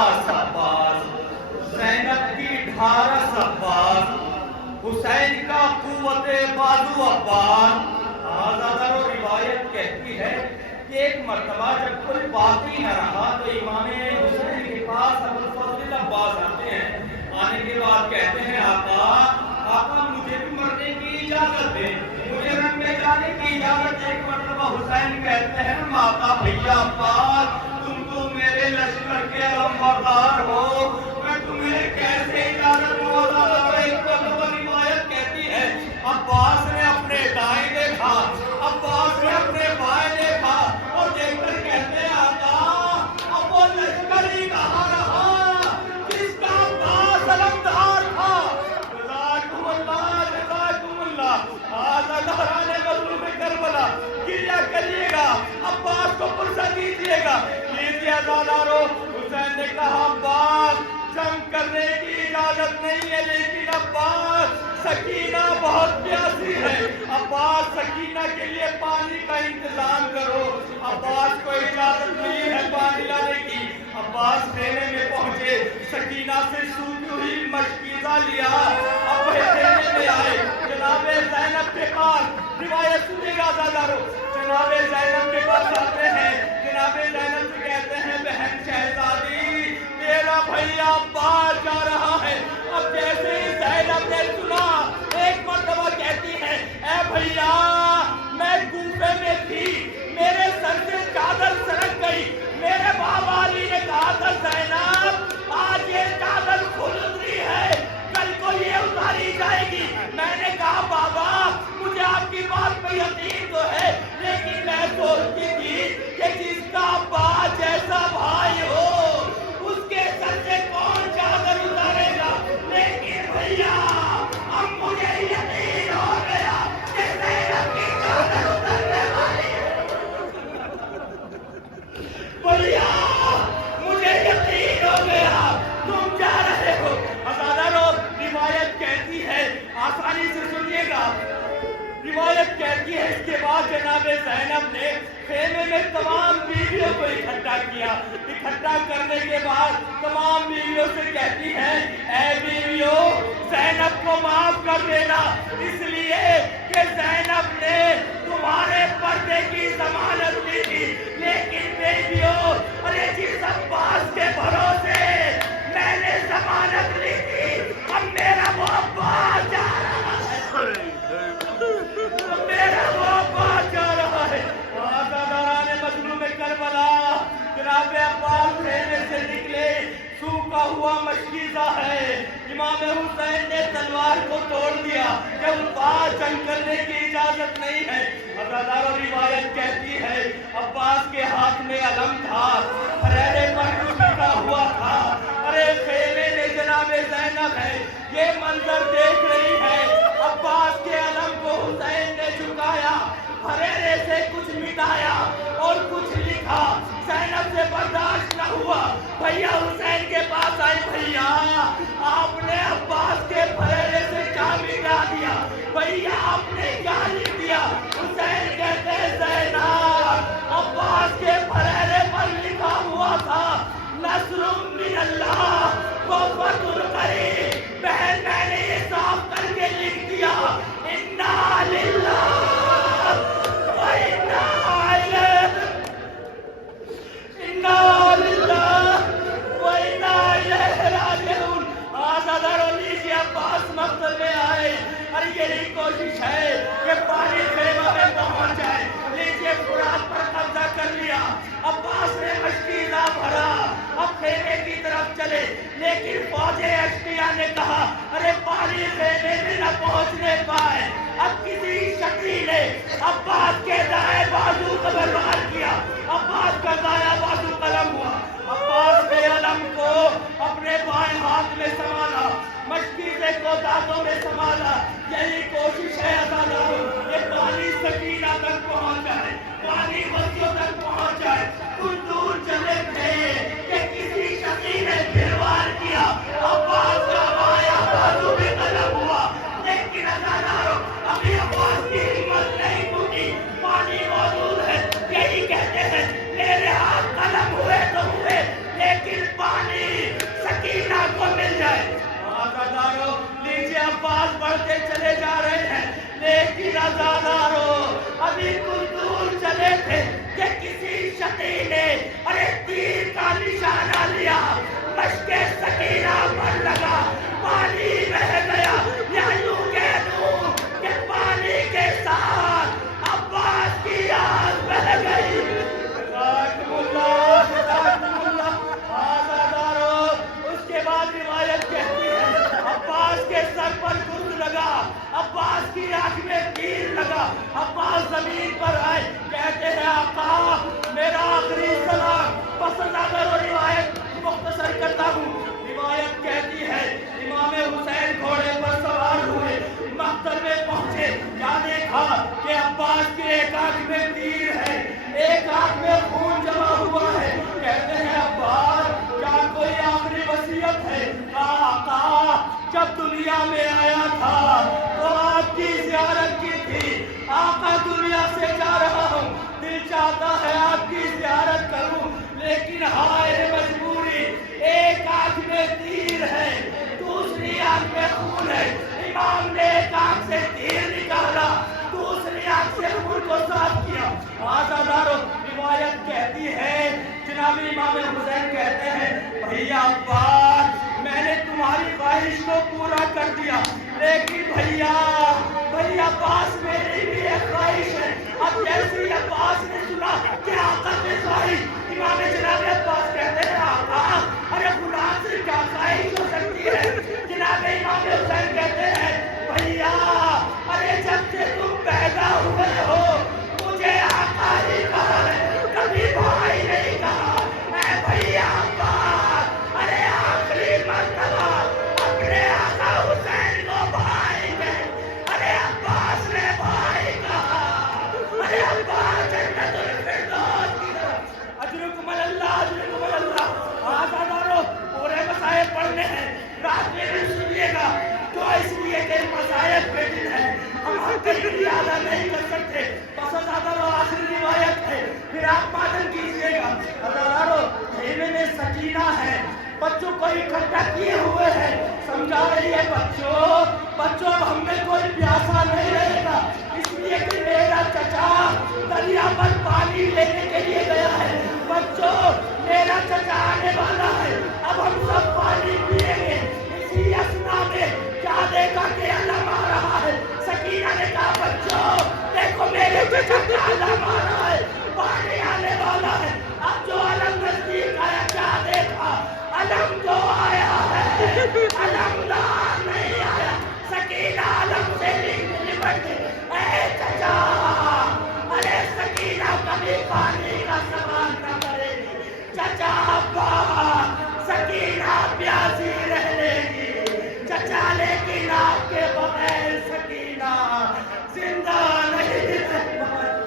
عباس عباس، زینب کی ڈھارس عباس، حسین کا قوت بازو عباس۔ آزادہ روایت کہتی ہے کہ ایک مرتبہ جب کوئی باقی نہ رہا تو امام حسین کے پاس ابوالفضل عباس آتے ہیں۔ آنے کے بعد کہتے ہیں آقا مجھے بھی مرنے کی اجازت دے، مجھے رنگ میں جانے کی اجازت۔ ایک مرتبہ حسین کہتے ہیں ماتا بھیا عباس تم تو میرے لشکر کے علمبردار ہو، میں تمہیں کیسے اجازت دوں؟ ایک مرتبہ روایت کہتی ہے عباس نے اپنے دائیں دیکھا، عباس نے اپنے بائیں دیکھا اور دیکھ کر کہتے ہیں آقا اب وہ لشکر ہی کہاں رہا جس کا عباس علمدار تھا۔ جزاکم اللہ جزاکم اللہ۔ آزاداران مظلوم کربلا گریہ کریے گا، عباس کو پرسہ دیجیے گا۔ لیجیے آزادارو، حسین نے کہا عباس جنگ کرنے کی اجازت نہیں ہے، لیکن عباس سکینہ بہت پیاسی ہے، عباس سکینہ کے لیے پانی کا انتظام کرو۔ عباس کو اجازت نہیں ہے پانی لانے کی۔ عباس خیمے میں پہنچے، سکینہ سے سوتی ہوئی مشکیزہ لیا، اب خیمے میں آئے جناب زینب کے پاس۔ روایت سنیے گا آزادارو، جناب زینب کے پاس آتے ہیں، جناب زینب سے کہتے ہیں بہن شہزادی میرا بھیا عباس جا رہا ہے۔ اب جیسے ہی زینب نے سنا ایک مرتبہ کہتی ہے اے بھیا میں کوفے میں تھی، میرے سر سے چادر سرک گئی، میرے بابا علی نے کہا تھا زینب آج یہ چادر کھل اتری ہے، کل کو یہ اتاری جائے گی۔ میں نے کہا بابا مجھے آپ کی بات پہ یقین تو ہے، لیکن میں سوچتی تھی کہ جس کا عباس جیسا بھائی ہو اس کے سر سے کون چادر اتارے گا، لیکن بھیا اب مجھے یقین ہو گیا کہ زینب کی چادر اترنے والی ہے۔ بھیا مجھے یقین ہو گیا تم جا رہے ہو۔ آزادارو روایت کہتی ہے، آسانی سے سنیے گا، روایت کہتی ہے اس کے بعد جناب زینب نے خیمے میں تمام بیویوں کو اکٹھا کیا۔ اکٹھا کرنے کے بعد تمام بیویوں سے کہتی ہے اے بیویوں زینب کو معاف کر دینا، اس لیے کہ زینب نے تمہارے پردے کی ضمانت دی تھی، لیکن بیویوں ارے جس عباس کے بھروسے میں نے ضمانت لی تھی اب میرا وہ عباس جا رہا ہے، میرا وہ عباس جا رہا ہے۔ آزاداران مظلوم کربلا جناب عباس خیمے سے نکلے، سوکھا ہوا مشکیزہ ہے، امام حسین نے تلوار کو توڑ دیا کہ عباس جنگ کرنے کی اجازت نہیں ہے۔ آزادارو روایت کہتی ہے عباس کے ہاتھ میں علم تھا، ہریرے پر لٹکا ہوا تھا، ارے خیمے میں جناب زینب ہے یہ منظر دیکھ رہی ہے، عباس کے علم کو حسین نے جھکایا، ہریرے سے کچھ مٹایا اور کچھ لکھا، زینب سے برداشت نہ ہوا، بھیا حسین کے پاس آئی، بھیا آپ نے عباس کے ہریرے سے کیا مٹا دیا، بھیا آپ نے کیا لکھ دیا؟ حسین کہتے ہیں زینب عباس کے ہریرے پر لکھا ہوا تھا نصر من اللہ وفتح قریب، بہن میں نے یہ صاف کر کے لکھ دیا انا للہ و انا الیہ راجعون۔ آزادارو لیجیے عباس مقتل میں آئے، اور یہی کوشش ہے کہ پانی خیمہ میں پہنچ جائے۔ لیجیے فرات پر قبضہ کر لیا، عباس نے مشکیزہ بھرا، اب خیمے کی طرف چلے، لیکن فوج اشقیاء نے کہا ارے پانی خیمے میں نہ پہنچنے پائے۔ اب کسی شکری نے عباس کے دائیں بازو کو برباد کیا، عباس کا دایاں بازو قلم ہوا، عباس نے علم کو اپنے بائیں ہاتھ میں سنبھالا، مشکیزے کو دانتوں میں سنبھالا۔ یہی کوشش ہے آزادارو کہ پانی سکینہ تک پہنچ جائے، پانی بچوں تک پہنچ جائے۔ کچھ دور چلے تھے کہ کسی شکری نے پھر وار کیا، عباس کا بایاں بازو بھی قلم ہوا، لیکن آزادارو ابھی عباس کی ہمت نہیں ٹوٹی، پانی موجود ہے۔ یہی کہتے ہیں میرے ہاتھ قلم ہوئے تو ہوئے لیکن پانی بڑھتے چلے جا رہے ہیں، لیکن عزادارو ابھی کچھ دور چلے تھے کہ کسی شقی نے ارے تیر کا نشانہ لیا، مشق سکینہ پر لگا، پانی بہہ گیا، یا یوں کہہ دوں کہ پانی کے ساتھ عباس کی آگ بہہ گئی۔ جزاکم اللہ، جزاکم اللہ۔ آزادارو اس کے بعد روایت کہتی ہے عباس کے سر پر گرد لگا، عباس کی آنکھ میں تیر لگا، عباس زمین پر آئے، کہتے ہیں آقا میرا آخری سلام۔ بس آزادارو روایت مختصر کرتا ہوں، روایت کہتی ہے امام حسین گھوڑے پر سوار ہوئے، مقتل میں پہنچے، کیا دیکھا کہ عباس کی ایک آنکھ میں تیر ہے، ایک آنکھ میں خون جمع ہوا ہے، کہتے ہیں عباس کیا کوئی آخری وصیت ہے؟ آقا جب دنیا میں آیا تھا تو آپ کی زیارت کی تھی، آقا دنیا سے جا رہا ہوں، دل چاہتا ہے آپ کی زیارت کروں، لیکن ہائے مجبوری، ایک آنکھ میں تیر ہے، دوسری آنکھ میں خون ہے۔ امام نے ایک آنکھ سے تیر نکالا، دوسری آنکھ سے خون کو صاف کیا۔ آزادارو روایت کہتی ہے جناب امام حسین کہتے ہیں بھیا عباس میں نے تمہاری خواہش کو پورا کر دیا، لیکن بھیا عباس میری بھی ایک خواہش ہے۔ اب جیسی عباس نے سنا کہ آقا کی خواہش، امام جناب عباس کہتے ہیں آقا ارے غلام سے کیا خواہش ہو سکتی ہے؟ جناب امام حسین کہتے ہیں بھیا ارے جب سے تم پیدا ہوئے ہو مجھے آقا ہی کہا ہے، کبھی بھائی نہیں کہا۔ اے بھیا عباس ارے آخری مرتبہ اپنے آقا حسین کو بھائی کہے، ارے عباس نے بھائی کہا، ارے عباس جنت الفردوس کی طرف۔ اجرکم اللہ، اجرکم اللہ۔ آزادارو پورے مسائل پڑھنے ہیں، رات میں بھی سنیے گا، جو اس لیے کہ مسائل پہ دن ہے، ہم حق کی ارادہ نہیں کر سکتے۔ بس آزادارو آخری روایت ہے، پھر آپ معلوم کیجئے گا۔ آزادارو خیمے میں سکینہ ہے، بچوں کو اکٹھا کیے ہوئے ہیں، سمجھا رہی ہے بچوں ہم میں کوئی پیاسا نہیں رہے گا، اس لیے کہ میرا چچا دریا پر پانی لینے کے لیے گیا ہے، بچوں میرا چچا آنے والا ہے، اب ہم سب پانی پیئیں گے۔ اسی اسنا میں کیا دیکھا کہ علم آ رہا ہے، سکینہ نے کہا بچوں دیکھو میرے چچا کا علم آ رہا ہے، پانی آنے والا ہے۔ اب جو علم نزدیک آیا کیا دیکھا؟ علم جو آیا ہے علمدار نہیں آیا، سکینہ علم سے لپٹ گئی۔ اے چچا ارے سکینہ کبھی پانی کا سوال نہ کرے گی، چچا عباس سکینہ پیاسی رہ لے گی، چچا لیکن آپ کے بغیر سکینہ زندہ نہیں رہ پائے۔